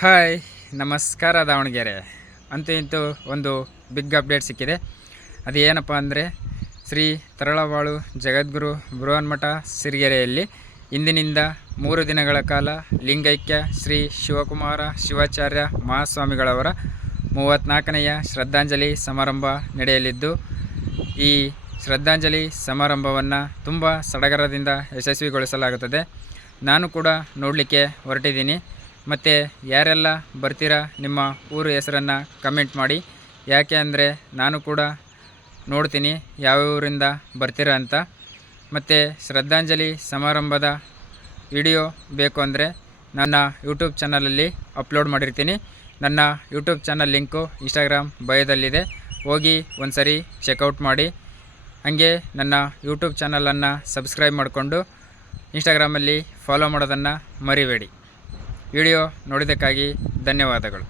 Hi, ನಮಸ್ಕಾರ ದಾವಣಗೆರೆ. ಅಂತೂ ಇಂತೂ ಒಂದು ಬಿಗ್ ಅಪ್ಡೇಟ್ ಸಿಕ್ಕಿದೆ. ಅದು ಏನಪ್ಪ ಅಂದರೆ, ಶ್ರೀ ತರಳಬಾಳು ಜಗದ್ಗುರು ಬೃಹನ್ಮಠ ಸಿರಿಗೆರೆಯಲ್ಲಿ ಇಂದಿನಿಂದ 3 ದಿನಗಳ ಕಾಲ ಲಿಂಗೈಕ್ಯ ಶ್ರೀ ಶಿವಕುಮಾರ ಶಿವಾಚಾರ್ಯ ಮಹಾಸ್ವಾಮಿಗಳವರ 34ನೆಯ ಶ್ರದ್ಧಾಂಜಲಿ ಸಮಾರಂಭ ನಡೆಯಲಿದ್ದು, ಈ ಶ್ರದ್ಧಾಂಜಲಿ ಸಮಾರಂಭವನ್ನು ತುಂಬ ಸಡಗರದಿಂದ ಯಶಸ್ವಿಗೊಳಿಸಲಾಗುತ್ತದೆ. ನಾನು ಕೂಡ ನೋಡಲಿಕ್ಕೆ ಹೊರಟಿದ್ದೀನಿ. ಮತ್ತು ಯಾರೆಲ್ಲ ಬರ್ತೀರಾ, ನಿಮ್ಮ ಊರು ಹೆಸರನ್ನು ಕಮೆಂಟ್ ಮಾಡಿ. ಯಾಕೆ ಅಂದರೆ ನಾನು ಕೂಡ ನೋಡ್ತೀನಿ ಯಾವ ಊರಿಂದ ಬರ್ತೀರಾ ಅಂತ. ಮತ್ತು ಶ್ರದ್ಧಾಂಜಲಿ ಸಮಾರಂಭದ ವಿಡಿಯೋ ಬೇಕು ಅಂದರೆ ನನ್ನ ಯೂಟ್ಯೂಬ್ ಚಾನಲಲ್ಲಿ ಅಪ್ಲೋಡ್ ಮಾಡಿರ್ತೀನಿ. ನನ್ನ ಯೂಟ್ಯೂಬ್ ಚಾನಲ್ ಲಿಂಕು ಇನ್ಸ್ಟಾಗ್ರಾಮ್ ಬಯೋದಲ್ಲಿದೆ, ಹೋಗಿ ಒಂದು ಸರಿ ಚೆಕ್ಔಟ್ ಮಾಡಿ. ಹಾಗೆ ನನ್ನ ಯೂಟ್ಯೂಬ್ ಚಾನಲನ್ನು ಸಬ್ಸ್ಕ್ರೈಬ್ ಮಾಡಿಕೊಂಡು ಇನ್ಸ್ಟಾಗ್ರಾಮಲ್ಲಿ ಫಾಲೋ ಮಾಡೋದನ್ನು ಮರಿಬೇಡಿ. ವಿಡಿಯೋ ನೋಡಿದ್ದಕ್ಕಾಗಿ ಧನ್ಯವಾದಗಳು.